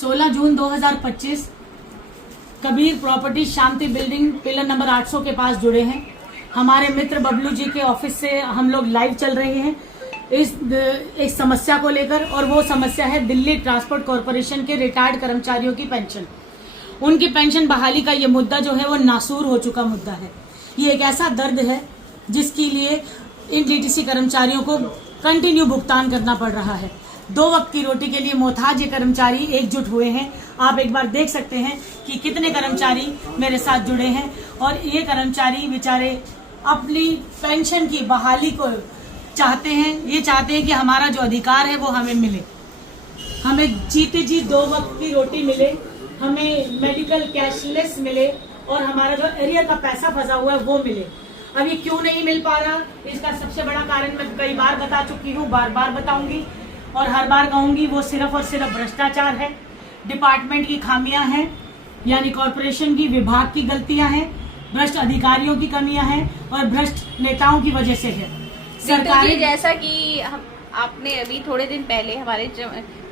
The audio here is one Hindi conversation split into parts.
16 जून 2025 कबीर प्रॉपर्टी शांति बिल्डिंग पिलर नंबर 800 के पास जुड़े हैं। हमारे मित्र बबलू जी के ऑफिस से हम लोग लाइव चल रहे हैं इस समस्या को लेकर, और वो समस्या है दिल्ली ट्रांसपोर्ट कॉरपोरेशन के रिटायर्ड कर्मचारियों की पेंशन। उनकी पेंशन बहाली का ये मुद्दा जो है वो नासूर हो चुका मुद्दा है। ये एक ऐसा दर्द है जिसके लिए इन डीटीसी कर्मचारियों को कंटिन्यू भुगतान करना पड़ रहा है। 2 वक्त की रोटी के लिए मोहताज ये कर्मचारी एकजुट हुए हैं। आप एक बार देख सकते हैं कि कितने कर्मचारी मेरे साथ जुड़े हैं, और ये कर्मचारी बेचारे अपनी पेंशन की बहाली को चाहते हैं। ये चाहते हैं कि हमारा जो अधिकार है वो हमें मिले, हमें जीते जी 2 वक्त की रोटी मिले, हमें मेडिकल कैशलेस मिले, और हमारा जो एरियर का पैसा फंसा हुआ है वो मिले। अब ये क्यों नहीं मिल पा रहा, इसका सबसे बड़ा कारण मैं कई बार बता चुकी हूँ, बार बार बताऊंगी और हर बार कहूंगी, वो सिर्फ और सिर्फ भ्रष्टाचार है, डिपार्टमेंट की खामियां हैं, यानी कॉरपोरेशन की विभाग की गलतियां हैं, भ्रष्ट अधिकारियों की कमियां हैं और भ्रष्ट नेताओं की वजह से है। सरकारी जैसा कि आपने अभी थोड़े दिन पहले हमारे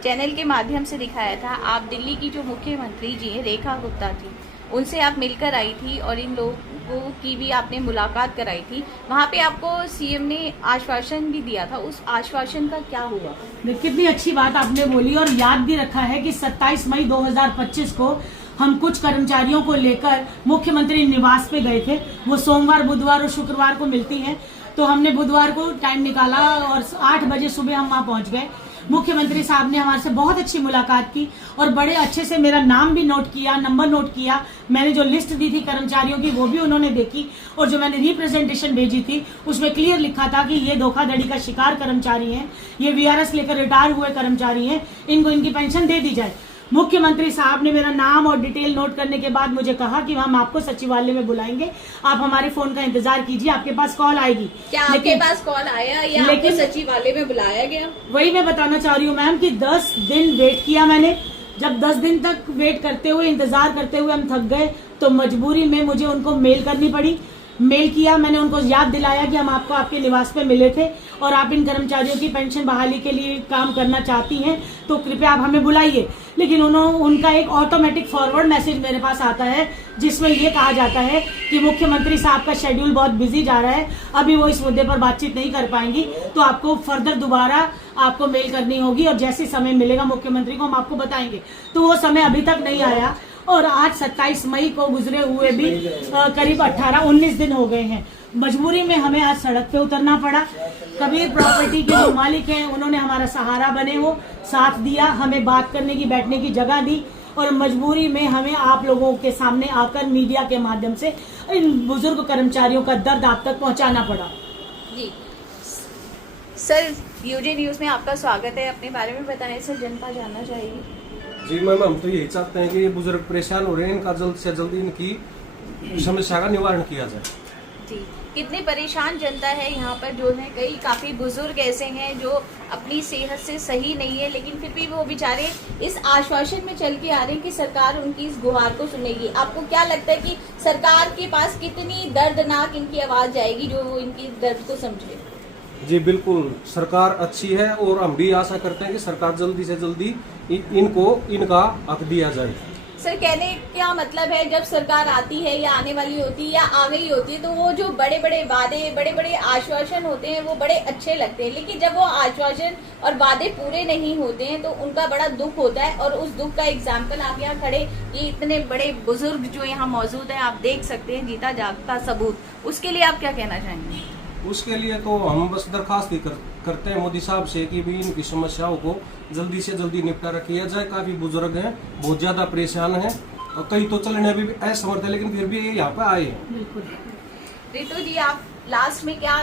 चैनल के माध्यम से दिखाया था, आप दिल्ली की जो मुख्यमंत्री जी हैं रेखा गुप्ता जी, उनसे आप मिलकर आई थी और इन लोगों की भी आपने मुलाकात कराई थी। वहाँ पे आपको सीएम ने आश्वासन भी दिया था, उस आश्वासन का क्या हुआ? कितनी अच्छी बात आपने बोली, और याद भी रखा है कि 27 मई 2025 को हम कुछ कर्मचारियों को लेकर मुख्यमंत्री निवास पे गए थे। वो सोमवार, बुधवार और शुक्रवार को मिलती है, तो हमने बुधवार को टाइम निकाला और 8 बजे सुबह हम वहाँ पहुँच गए। मुख्यमंत्री साहब ने हमारे से बहुत अच्छी मुलाकात की और बड़े अच्छे से मेरा नाम भी नोट किया, नंबर नोट किया। मैंने जो लिस्ट दी थी कर्मचारियों की वो भी उन्होंने देखी, और जो मैंने रिप्रेजेंटेशन भेजी थी उसमें क्लियर लिखा था कि ये धोखाधड़ी का शिकार कर्मचारी हैं, ये वीआरएस लेकर रिटायर हुए कर्मचारी हैं, इनको इनकी पेंशन दे दी जाए। मुख्यमंत्री साहब ने मेरा नाम और डिटेल नोट करने के बाद मुझे कहा कि हम आपको सचिवालय में बुलाएंगे, आप हमारे फोन का इंतजार कीजिए, आपके पास कॉल आएगी। क्या आपके पास कॉल आया या आपको सचिवालय में बुलाया गया? वही मैं बताना चाह रही हूँ मैम कि 10 दिन वेट किया मैंने। जब 10 दिन तक वेट करते हुए, इंतजार करते हुए हम थक गए, तो मजबूरी में मुझे उनको मेल करनी पड़ी। मेल किया, मैंने उनको याद दिलाया कि हम आपको आपके निवास पे मिले थे और आप इन कर्मचारियों की पेंशन बहाली के लिए काम करना चाहती हैं, तो कृपया आप हमें बुलाइए। लेकिन उनका एक ऑटोमेटिक फॉरवर्ड मैसेज मेरे पास आता है जिसमें ये कहा जाता है कि मुख्यमंत्री साहब का शेड्यूल बहुत बिजी जा रहा है, अभी वो इस मुद्दे पर बातचीत नहीं कर पाएंगी, तो आपको फर्दर दोबारा आपको मेल करनी होगी और जैसे समय मिलेगा मुख्यमंत्री को हम आपको बताएंगे। तो वो समय अभी तक नहीं आया, और आज 27 मई को गुजरे हुए भी करीब 18-19 दिन हो गए हैं। मजबूरी में हमें आज सड़क पे उतरना पड़ा। कबीर प्रॉपर्टी के जो मालिक हैं उन्होंने हमारा सहारा बने, वो साथ दिया, हमें बात करने की, बैठने की जगह दी, और मजबूरी में हमें आप लोगों के सामने आकर मीडिया के माध्यम से इन बुजुर्ग कर्मचारियों का दर्द आप तक पहुंचाना पड़ा। जी सर, यूजे न्यूज में आपका स्वागत है। अपने बारे में बताएं सर, जनता जानना चाहिए। जी मैम, हम तो यही चाहते हैं कि ये बुजुर्ग परेशान हो रहे हैं, इनका जल्द से जल्द इनकी समस्या का निवारण किया जाए। जी, कितनी परेशान जनता है यहाँ पर, जो है कई काफी बुजुर्ग ऐसे हैं जो अपनी सेहत से सही नहीं है, लेकिन फिर भी वो बेचारे इस आश्वासन में चल के आ रहे हैं कि सरकार उनकी इस गुहार को सुनेगी। आपको क्या लगता है कि सरकार के पास कितनी दर्दनाक इनकी आवाज जाएगी जो वो इनकी दर्द को समझे? जी बिल्कुल, सरकार अच्छी है और हम भी आशा करते हैं कि सरकार जल्दी से जल्दी इनको इनका हक दिया जाए। सर, कहने क्या मतलब है, जब सरकार आती है या आने वाली होती है या आ गई होती है, तो वो जो बड़े बड़े वादे, बड़े बड़े आश्वासन होते हैं वो बड़े अच्छे लगते हैं, लेकिन जब वो आश्वासन और वादे पूरे नहीं होते हैं तो उनका बड़ा दुख होता है। और उस दुख का एग्जाम्पल आप यहाँ खड़े, ये इतने बड़े बुजुर्ग जो यहाँ मौजूद है, आप देख सकते हैं, जीता जागता सबूत। उसके लिए आप क्या कहना चाहेंगे? उसके लिए तो हम बस दरखास्त ही करते हैं मोदी साहब से कि भी इनकी समस्याओं को जल्दी से जल्दी निपटारा किया जाए। काफी बुजुर्ग हैं, बहुत ज्यादा परेशान हैं, और कई तो चलने में भी असमर्थ है, लेकिन फिर भी ये यहाँ पे आए हैं। रितु जी, आप लास्ट में क्या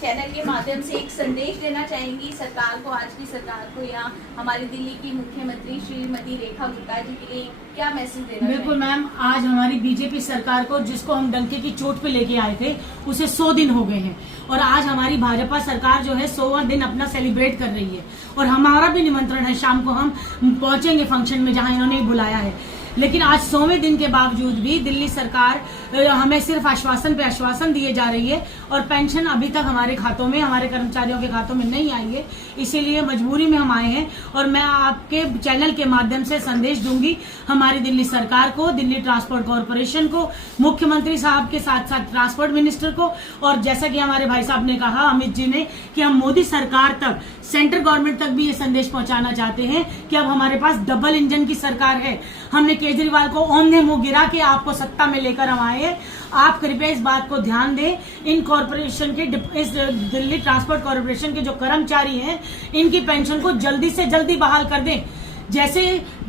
चैनल के माध्यम से एक संदेश देना चाहेंगी सरकार को, आज की सरकार को, या हमारी दिल्ली की मुख्यमंत्री श्रीमती रेखा गुप्ता जी के लिए क्या मैसेज देना? बिल्कुल मैम, आज हमारी बीजेपी सरकार को, जिसको हम डंके की चोट पे लेके आए थे, उसे 100 दिन हो गए हैं, और आज हमारी भाजपा सरकार जो है 100वां दिन अपना सेलिब्रेट कर रही है, और हमारा भी निमंत्रण है, शाम को हम पहुंचेंगे फंक्शन में जहां इन्होंने बुलाया है। लेकिन आज 100वें दिन के बावजूद भी दिल्ली सरकार हमें सिर्फ आश्वासन पे आश्वासन दिए जा रही है और पेंशन अभी तक हमारे खातों में, हमारे कर्मचारियों के खातों में नहीं आई है। इसीलिए मजबूरी में हम आए हैं और मैं आपके चैनल के माध्यम से संदेश दूंगी हमारी दिल्ली सरकार को, दिल्ली ट्रांसपोर्ट कॉरपोरेशन को, मुख्यमंत्री साहब के साथ साथ ट्रांसपोर्ट मिनिस्टर को, और जैसा कि हमारे भाई साहब ने कहा, अमित जी ने, कि हम मोदी सरकार तक, सेंट्रल गवर्नमेंट तक भी ये संदेश पहुंचाना चाहते हैं कि अब हमारे पास डबल इंजन की सरकार है। हमने केजरीवाल को औंधे मुंह गिरा के आपको सत्ता में लेकर हम आए हैं। आप कृपया इस बात को ध्यान दें। इन कॉरपोरेशन के, इस दिल्ली ट्रांसपोर्ट कॉरपोरेशन के जो कर्मचारी हैं, इनकी पेंशन को जल्दी से जल्दी बहाल कर दें। जैसे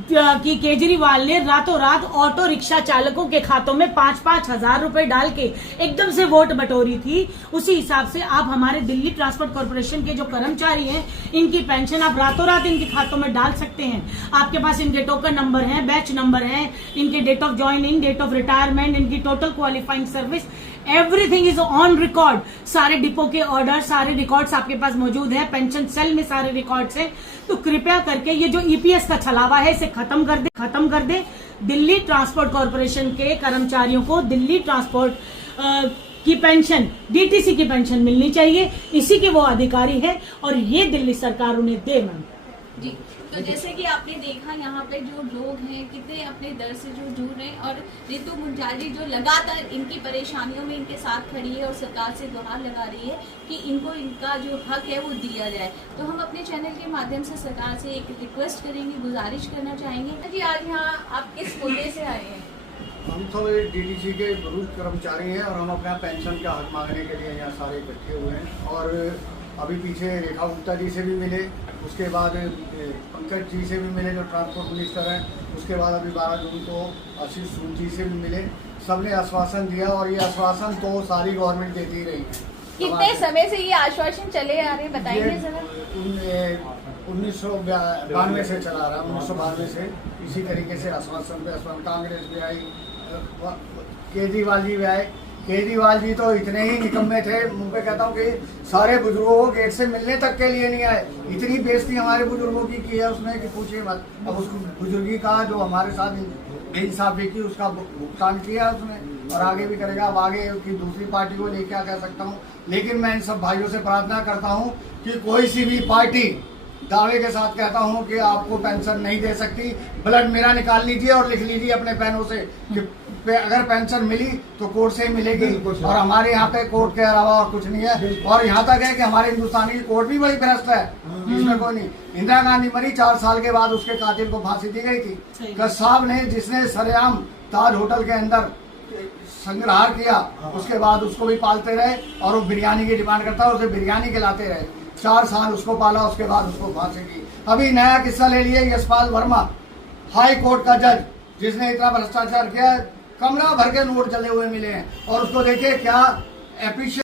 कि केजरीवाल ने रातों रात ऑटो रिक्शा चालकों के खातों में 5-5 हजार रुपए डाल के एकदम से वोट बटोरी थी, उसी हिसाब से आप हमारे दिल्ली ट्रांसपोर्ट कॉरपोरेशन के जो कर्मचारी हैं, इनकी पेंशन आप रातों रात इनके खातों में डाल सकते हैं। आपके पास इनके टोकन नंबर हैं, बैच नंबर हैं, इनके date of joining, date of retirement, इनकी total qualifying service, everything is on record. सारे डिपो के ऑर्डर, सारे रिकॉर्ड्स आपके पास मौजूद हैं, पेंशन सेल में सारे रिकॉर्ड्स हैं। तो कृपया करके ये जो ईपीएस का छलावा है, इसे खत्म कर दे। दिल्ली ट्रांसपोर्ट कॉरपोरेशन के कर्मचारियों को दिल्ली ट्रांसपोर्ट की पेंशन, डीटीसी की पेंशन मिलनी चाहिए। इसी के वो अधिकारी है और ये दिल्ली सरकार उन्हें दे। मैम जी, तो जैसे कि आपने देखा यहाँ पे जो लोग हैं कितने अपने दर्द से जो जूझ रहे हैं, और रितु मुंजारी जो लगातार इनकी परेशानियों में इनके साथ खड़ी है और सरकार से गुहार लगा रही है कि इनको इनका जो हक है वो दिया जाए। तो हम अपने चैनल के माध्यम से सरकार से एक रिक्वेस्ट करेंगे, गुजारिश करना चाहेंगे। जी, आज यहाँ आप किस मुद्दे से आए हैं? हम तो डीटीसी के रूट कर्मचारी हैं और हम अपना पेंशन का हक मांगने के लिए यहाँ सारे इकट्ठे हुए हैं। और अभी पीछे रेखा गुप्ता जी से भी मिले, उसके बाद पंकज जी से भी मिले जो ट्रांसपोर्ट मिनिस्टर हैं, उसके बाद अभी 12 जून को आशीष सूद जी से भी मिले। सबने आश्वासन दिया और ये आश्वासन तो सारी गवर्नमेंट देती रही है। कितने समय से ये आश्वासन चले आ रहे, बताएंगे जरा? 1992 से चला रहा, 1992 से इसी तरीके से आश्वासन पे आश्वासन। कांग्रेस भी आई, केजरीवाल जी भी आए। केजरीवाल जी तो इतने ही निकम्मे थे, मुंह पे कहता हूँ कि सारे बुजुर्गों को गेट से मिलने तक के लिए नहीं आए। इतनी बेइज्जती हमारे बुजुर्गों की है उसने कि पूछिए मत। अब उसको बुजुर्गी का जो हमारे साथ बेइंसाफी की, उसका भुगतान किया उसने और आगे भी करेगा। अब आगे की दूसरी पार्टी को लेकर क्या कह सकता हूँ, लेकिन मैं इन सब भाइयों से प्रार्थना करता हूँ कि कोई सी भी पार्टी दावे के साथ कहता हूँ कि आपको पेंशन नहीं दे सकती। ब्लड मेरा निकाल लीजिए और लिख लीजिए अपने पेनों से कि अगर पेंशन मिली तो कोर्ट से ही मिलेगी, और हमारे यहाँ पे कोर्ट के अलावा और कुछ नहीं है। और यहाँ तक है कि हमारे हिंदुस्तानी की कोर्ट भी बड़ी भ्रष्ट है, इसमें कोई नहीं। इंदिरा गांधी मरी, 4 साल के बाद उसके कातिल को फांसी दी गई थी। कसाब ने, जिसने सरेआम ताज होटल के अंदर संग्रहार किया, उसके बाद उसको भी पालते रहे और वो बिरयानी की डिमांड करता है, उसे बिरयानी खिलाते रहे। 4 साल उसको पाला, उसके बाद उसको फांसी दी। अभी नया किस्सा ले लिया यशपाल वर्मा, हाई कोर्ट का जज, जिसने इतना भ्रष्टाचार किया, कमरा भर के नोट जले हुए मिले हैं। और उसको देखिए क्या एप्रिशिएट